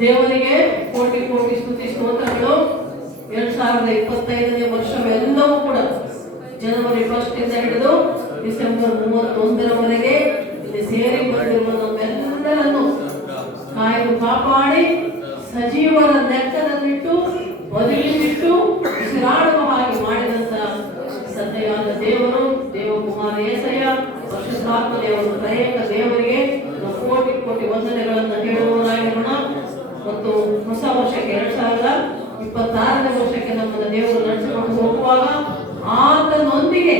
ದೇವರಿಗೆ ಕೋಟಿ ಕೋಟಿ ಸ್ತುತಿ ಸ್ತೋತ್ರಗಳು. 2025ನೇ ವರ್ಷವೆಲ್ಲವೂ ಕೂಡ ಜನವರಿ 1 ಇಂದ ಹಿಡಿದು ಡಿಸೆಂಬರ್ 31ರವರೆಗೆ ಇಲ್ಲಿ ಸೇರಿ ಬಂದಿರುವ ನಮ್ಮೆಲ್ಲರನ್ನು ಕಾಯ್ದು ಕಾಪಾಡಿ ಸಜೀವರ ಲೆಕ್ಕದಲ್ಲಿಟ್ಟು ಬದುಕಿಸಿಟ್ಟು ಉಸಿರಾಡುವ ಹಾಗೆ ಮಾಡಿದಂತ ಸತ್ಯವಾದ ದೇವರು ದೇವಕುಮಾರ ಏಸಯ್ಯ ಪರಿಶುದ್ಧಾತ್ಮ ದೇವರು ತ್ರಿಯೇಕ ದೇವರಿಗೆ ಕೋಟಿ ಕೋಟಿ ವಂದನೆಗಳನ್ನು ಹೇಳುವವರಾಗಿರೋಣ. ಮತ್ತು ಹೊಸ ವರ್ಷಕ್ಕೆ 2026ನೇ ವರ್ಷಕ್ಕೆ ನಮ್ಮನ್ನ ದೇವರು ನಡೆಸಿಕೊಂಡು ಹೋಗುವಾಗ ಆತನೊಂದಿಗೆ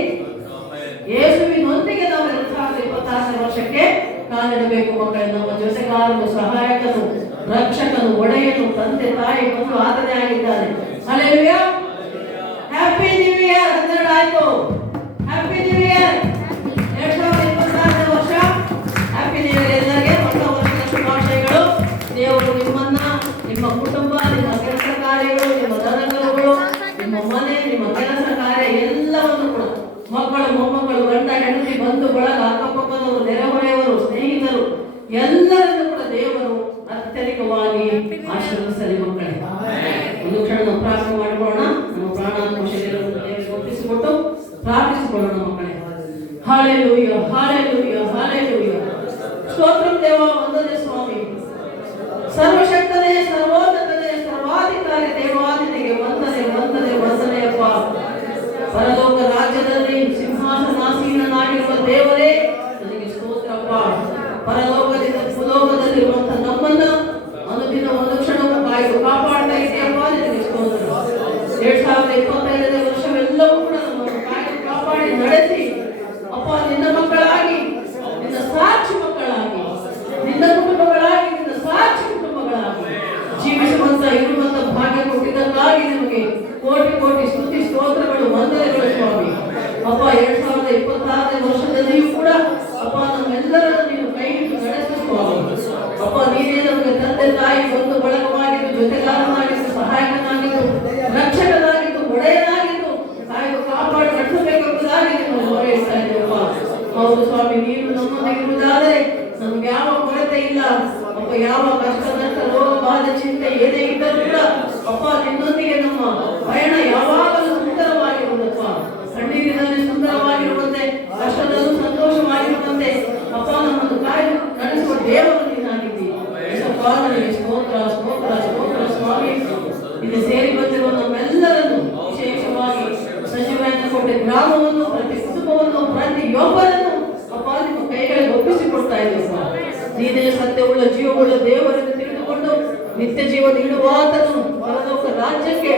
ಯೇಸುವಿನೊಂದಿಗೆ ನಾವು 2026ನೇ ವರ್ಷಕ್ಕೆ ಕಾಲಿಡಬೇಕು. ಮಕ್ಕಳೇ, ನಮ್ಮ ಜೊತೆಗಾರನು, ಸಹಾಯಕನು, ರಕ್ಷಕನು, ಒಡೆಯನು, ತಂದೆ ತಾಯಿ ಬಂದು ಆತನೇ ಆಗಿದ್ದಾನೆ. Hallelujah, happy new year. 12 ಆಯ್ತು. ಹ್ಯಾಪಿ ನ್ಯೂ ಇಯರ್ 2026ನೇ ವರ್ಷ. ಹ್ಯಾಪಿ ನ್ಯೂ ಇಯರ್ ಎಲ್ಲರಿಗೆ ಹೊಸ ವರ್ಷದ ಶುಭಾಶಯಗಳು. ದೇವರು ನಿಮ್ಮನ್ನ, ನಿಮ್ಮ ಕುಟುಂಬ, ನಿಮ್ಮ ಕೆಲಸ ಕಾರ್ಯಗಳು, ನಿಮ್ಮ ದನಕರುಗಳು, ನಿಮ್ಮ ಮನೆ, ನಿಮ್ಮ ಕೆಲಸ ಕಾರ್ಯ ಎಲ್ಲವನ್ನು ಕೂಡ ಮಕ್ಕಳು, ಮೊಮ್ಮಕ್ಕಳು, ಗಂಡ ಹೆಂಡತಿ, ಬಂಧು ಬಳಗ, ಅಕ್ಕಪಕ್ಕದವರು, ನೆರೆಹೊರೆಯವರು, ಸ್ನೇಹಿತರು ಎಲ್ಲರನ್ನು ಕೂಡ ದೇವರು ಅತ್ಯಧಿಕವಾಗಿ ಆಶೀರ್ವದಿಸಲಿ. ಮಕ್ಕಳೇ, ಒಂದು ಕ್ಷಣ ನಾವು ಪ್ರಾರ್ಥನೆ ಮಾಡಿಕೊಳ್ಳೋಣ. ನಮ್ಮ ಪ್ರಾಣಾತ್ಮ ಶರೀರವನ್ನು ದೇವರಿಗೆ ಒಪ್ಪಿಸಿಕೊಟ್ಟು ಪ್ರಾರ್ಥಿಸಿಕೊಳ್ಳೋಣ. ಮಕ್ಕಳೇ, ಹಲ್ಲೆಲೂಯಾ, ಹಲ್ಲೆಲೂಯಾ, ಹಲ್ಲೆಲೂಯಾ. ಸ್ತೋತ್ರ ದೇವ, ವಂದನೆ ಸ್ವಾಮಿ. ಸರ್ವಶಕ್ತನೇ, ಸರ್ವೋನ್ನತನೇ, ಸರ್ವಾಧಿಕಾರಿ ದೇವಾದಿನಿಗೆ ವಂದನೆ, ವಂದನೆ, ವಂದನೆಯಪ್ಪ. ಪರಲೋಕ ರಾಜ್ಯದಲ್ಲಿ ಸಿಂಹಾಸನಾಸೀನನಾಗಿರುವ ದೇವರೇ ನನಗೆ ಸ್ತೋತ್ರಪ್ಪ. ಪರಲೋಕದಿಂದ ಭೂಲೋಕದಲ್ಲಿರುವಂತಹ ನಮ್ಮನ್ನ ಅನುದಿನ ಒಂದು ಕ್ಷಣವೂ ಕಾಯ್ದು ಕಾಪಾಡ್ತಾ ಇದೆಯಪ್ಪ, ನಿನಗೆ ಸ್ತೋತ್ರ. 2025ನೇ ವರ್ಷವೆಲ್ಲವೂ ಕೂಡ ನಮ್ಮನ್ನು ಕಾಯ್ದು ಕಾಪಾಡಿ ನಡೆಸಿ ಅಪ್ಪ, ನಿನ್ನ ಮಕ್ಕಳಾಗಿ, ನಿನ್ನ ಸಾಕ್ಷಿ ಮಕ್ಕಳಾಗಿ, ನಿನ್ನ ಕುಟುಂಬಗಳಾಗಿ, ನಿನ್ನ ಸಾಕ್ಷಿ ಕುಟುಂಬಗಳಾಗಿ ಜೀವಿಸುವಂತ ಇರುವಂತ ಭಾಗ್ಯ ಕೊಟ್ಟಿದ್ದಕ್ಕಾಗಿ ನಿಮಗೆ ಕೋಟಿ ಕೋಟಿ ಸ್ತುತಿ ಸ್ತೋತ್ರಗಳು, ವಂದನೆಗಳು ಸ್ವಾಮಿ. ಅಪ್ಪ, 2026ನೇ ವರ್ಷದಲ್ಲಿಯೂ ಕೂಡ ಅಪ್ಪ ನಮ್ಮೆಲ್ಲರನ್ನು ನೀನು ಕೈ ಹಿಡಿದು ನಡೆಸು ಸ್ವಾಮಿ. ಅಪ್ಪ, ನೀನೇ ನಮಗೆ ತಂದೆ ತಾಯಿ ಬಂಧು ಬಳಗವಾಗಿದ್ದು, ಜೊತೆಗಾರನಾಗಿದ್ದು, ಸಹಾಯಕನಾಗಿದ್ದು, ರಕ್ಷಕನಾಗಿದ್ದು, ಒಡೆಯನಾಗಿದ್ದು ಕಾಯ್ದು ಕಾಪಾಡಿ ನಡೆಸಬೇಕೆಂಬುದಾಗಿ ನಿಮ್ಮನ್ನು ಮೊರೆ ಇಡ್ತಾ ಇದ್ದೇವಪ್ಪ. ಹೌದು ಸ್ವಾಮಿ, ನೀನು ನಮ್ಮೊಂದಿಗಿರುವುದಾದರೆ ನಮ್ಗೆ ಯಾವ ಕೊರತೆ ಇಲ್ಲ ಅಪ್ಪ. ಯಾವ ಕಷ್ಟ ನಷ್ಟ ರೋಗ ಬಾಧೆ ಚಿಂತೆ ಏನೇ ಇದ್ದರೂ ಕೂಡ ಅಪ್ಪ ನಿನ್ನೊಂದಿಗೆ ನಮ್ಮ ಪಯಣ ಯಾವಾಗಲೂ ಸುಂದರವಾಗಿರುವುದಪ್ಪ. ಕಣ್ಣೀರಿನಲ್ಲಿ ಸುಂದರವಾಗಿರುವಂತೆ, ಕಷ್ಟದಲ್ಲೂ ಸಂತೋಷವಾಗಿರುವಂತೆ ಅಪ್ಪ ನಮ್ಮನ್ನು ಕಾಯ್ದು ನಡೆಸುವ ದೇವರು ನೀನಾಗಿದ್ದೀ. ನನಗೆ ಸ್ತೋತ್ರ, ಸ್ತೋತ್ರ, ಸ್ತೋತ್ರ ಸ್ವಾಮಿ. ಇಲ್ಲಿ ಸೇರಿ ಬಂದಿರುವ ನಮ್ಮೆಲ್ಲರನ್ನು, ವಿಶೇಷವಾಗಿ ಸಚಿವರನ್ನು ಕೊಟ್ಟ ಗ್ರಾಮವನ್ನು, ಪ್ರತಿ ಕುಟುಂಬವನ್ನು, ಪ್ರತಿಯೊಬ್ಬರನ್ನು ಅಪ್ಪ ನಿಮ್ಮ ಕೈಗಳಿಗೆ ಒಪ್ಪಿಸಿಕೊಡ್ತಾ ಇದ್ದೀವಿ. ನೀನೇ ಸತ್ಯವುಳ್ಳ ಜೀವವುಳ್ಳ ದೇವರನ್ನು ತಿಳಿದುಕೊಂಡು ನಿತ್ಯ ಜೀವ ನೀಡುವಾತನು, ಪರಲೋಕ ರಾಜ್ಯಕ್ಕೆ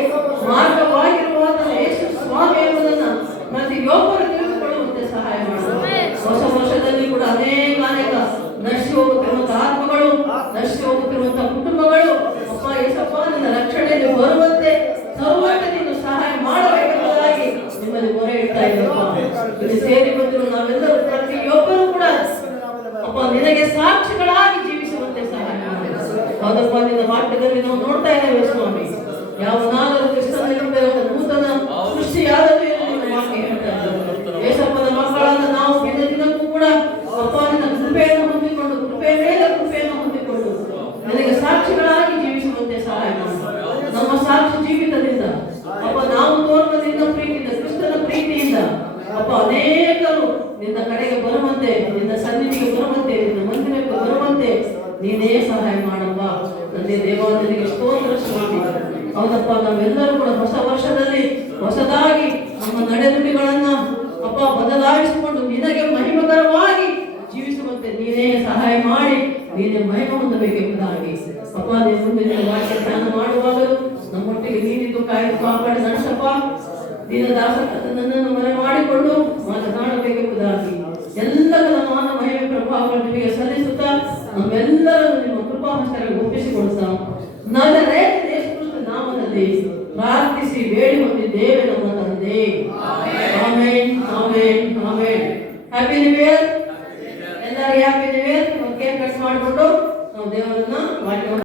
ಮಾರ್ಗವಾಗಿರುವಾತನು ಯೇಸು ಸ್ವಾಮಿ ಎಂಬುದನ್ನು ಪ್ರತಿಯೊಬ್ಬರು ತಿಳಿದುಕೊಳ್ಳುವಂತೆ ಸಹಾಯ ಮಾಡುವ. ಹೊಸ ವರ್ಷದಲ್ಲಿ ಕೂಡ ಅನೇಕ ನಶಿ ಹೋಗುತ್ತಿರುವಂತಹ ಆತ್ಮಗಳು, ನಶಿ ಹೋಗುತ್ತಿರುವಂತಹ ಕುಟುಂಬಗಳು ಅಪ್ಪ ಯೇಸಪ್ಪ ನಿನ್ನ ರಕ್ಷಣೆಯಲ್ಲಿ ಬರುವಂತೆ ತರುವಂತೆ ನೀನು ಸಹಾಯ ಮಾಡಬೇಕೆಂಬುದಾಗಿ ನಿಮ್ಮಲ್ಲಿ ಮೊರೆ ಇಡ್ತಾ ಇದ್ದಪ್ಪ. ಇಲ್ಲಿ ಸೇರಿ ಬಂದಿರುವ ನಾವೆಲ್ಲರೂ ಪ್ರತಿಯೊಬ್ಬರು ಕೂಡ ಅಪ್ಪ ನಿನಗೆ ಸಾಕ್ಷಿಗಳಾಗಿ ಜೀವಿಸುವಂತೆ ಸಹಾಯ ಮಾಡಿ. ಹೌದಪ್ಪ, ನಿನ್ನ ವಾಕ್ಯದಲ್ಲಿ ನಾವು ನೋಡ್ತಾ ಇದ್ದೇವೆ ಸ್ವಾಮಿ, ಯಾವನಾದರೂ ಕ್ರಿಸ್ತನಲ್ಲಿ ನೂತನ ಸೃಷ್ಟಿಯಾದರೂ ನಿನ್ನ ವಾಕ್ಯ ಹೇಳ್ತಾ ಇದ್ದೇವೆ. ಯೇಸಪ್ಪನ ಮಕ್ಕಳಾದ ನಾವು ದಿನ ದಿನಕ್ಕೂ ಕೂಡ ಅಪ್ಪ ನಿನ್ನ ಕೃಪೆಯನ್ನು ಹೊಂದಿಕೊಂಡು, ಕೃಪೆ ಮೇಲೆ ಕೃಪೆಯನ್ನು ಹೊಂದಿಕೊಂಡು ನಿನಗೆ ಸಾಕ್ಷಿಗಳಾಗಿ ಜೀವಿಸುವಂತೆ ಸಹಾಯ ಮಾಡಿ. ನಮ್ಮ ಸಾಕ್ಷಿ ಜೀವಿತದಿಂದ ಅಪ್ಪ ನಾವು ತೋರುವ ನಿನ್ನ ಪ್ರೀತಿಯಿಂದ, ಕ್ರಿಸ್ತನ ಪ್ರೀತಿಯಿಂದ ಅಪ್ಪ ಅನೇಕರು ನಿನ್ನ ಕಡೆಗೆ ಬರುವಂತೆ, ನಿನ್ನ ಸನ್ನಿಧಿಗೆ ಬರುವಂತೆ, ನಿನ್ನ ಮಂದಿರಕ್ಕೆ ಬರುವಂತೆ ನೀನೇ ಸಹಾಯ ಮಾಡಪ್ಪ. ತಂದೆ ದೇವ, ನಿನಗೆ ಸ್ತೋತ್ರ ಸ್ವಾಮಿ. ಹೌದಪ್ಪ, ನಾವೆಲ್ಲರೂ ಕೂಡ ಹೊಸ ವರ್ಷದಲ್ಲಿ ಹೊಸದಾಗಿ ನಮ್ಮ ನಡೆನುಡಿಗಳನ್ನ ಅಪ್ಪ ಬದಲಾಯಿಸಿಕೊಂಡು ನಿನಗೆ ಮಹಿಮಕರವಾಗಿ ಜೀವಿಸುವಂತೆ ನೀನೇ ಸಹಾಯ ಮಾಡಿ, ನೀನೇ ಮಹಿಮ ಹೊಂದಬೇಕೆಂಬುದಾಗಿ ಅಪ್ಪ ನಿನ್ನ ಮುಂದೆ ವಾಕ್ಯ ಧ್ಯಾನ ಮಾಡುವಾಗಲೂ ನಮ್ಮೊಟ್ಟಿಗೆ ನೀನಿದ್ದು ಕಾಯ್ದು ಕಾಪಾಡಿ ನಡೆಸಪ್ಪ. ನಿನ್ನ ದಾಸನನ್ನು ಮನೆ ಮಾಡಿಕೊಂಡು ಮಾತನಾಡಬೇಕೆಂಬುದಾಗಿ ಎಲ್ಲರ ಮಾನ ಮಹಿಮೆ ಪ್ರಭಾವವನ್ನು ನಿಮಗೆ ಸಲ್ಲಿಸುತ್ತಾ ನಮ್ಮೆಲ್ಲರನ್ನು ನಿಮ್ಮ ಕೃಪಾ ಹಸ್ತಗಳಿಗೆ ಒಪ್ಪಿಸಿಕೊಡುತ್ತಾ ನಜರೇತಿನ ಯೇಸು ಕ್ರಿಸ್ತನ ನಾಮದಲ್ಲಿ ಪ್ರಾರ್ಥಿಸಿ ಬೇಡಿ ಹೊಂದಿದ್ದೇವೆ ನಮ್ಮ ತಂದೆ. Amen, amen, amen. Happy new year ಎಲ್ಲರಿಗೆ. Happy new year. Cake cut ಮಾಡಿಕೊಂಡು ನಾವು ದೇವರನ್ನ ವಾಕ್ಯ